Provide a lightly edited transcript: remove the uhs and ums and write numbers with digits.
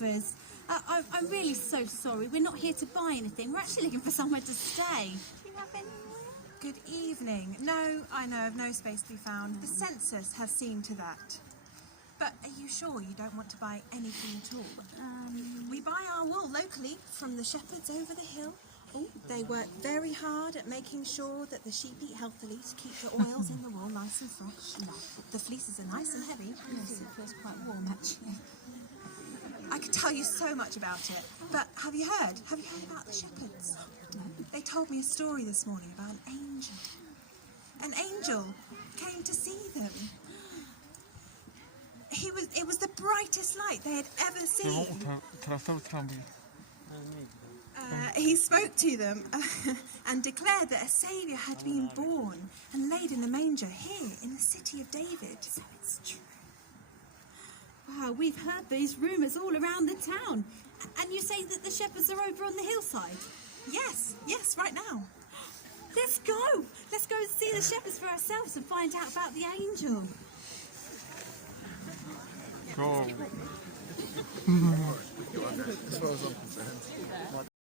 loafers. I'm really so sorry. We're not here to buy anything. We're actually looking for somewhere to stay. Do you have anywhere? Good evening. No, I know of no space to be found. The census has seen to that. But are you sure you don't want to buy anything at all? We buy our wool locally from the shepherds over the hill. They work very hard at making sure that the sheep eat healthily to keep the oils in the wool nice and fresh. The fleeces are nice and heavy. Yes, it feels quite warm actually. I could tell you so much about it, but have you heard? Have you heard about the shepherds? No. They told me a story this morning about an angel. An angel came to see them. It was the brightest light they had ever seen. He spoke to them and declared that a saviour had been born and laid in the manger here in the city of David. So it's true. Wow, we've heard these rumours all around the town. And you say that the shepherds are over on the hillside? Yes, right now. Let's go! Let's go and see the shepherds for ourselves and find out about the angel. As far as I'm concerned.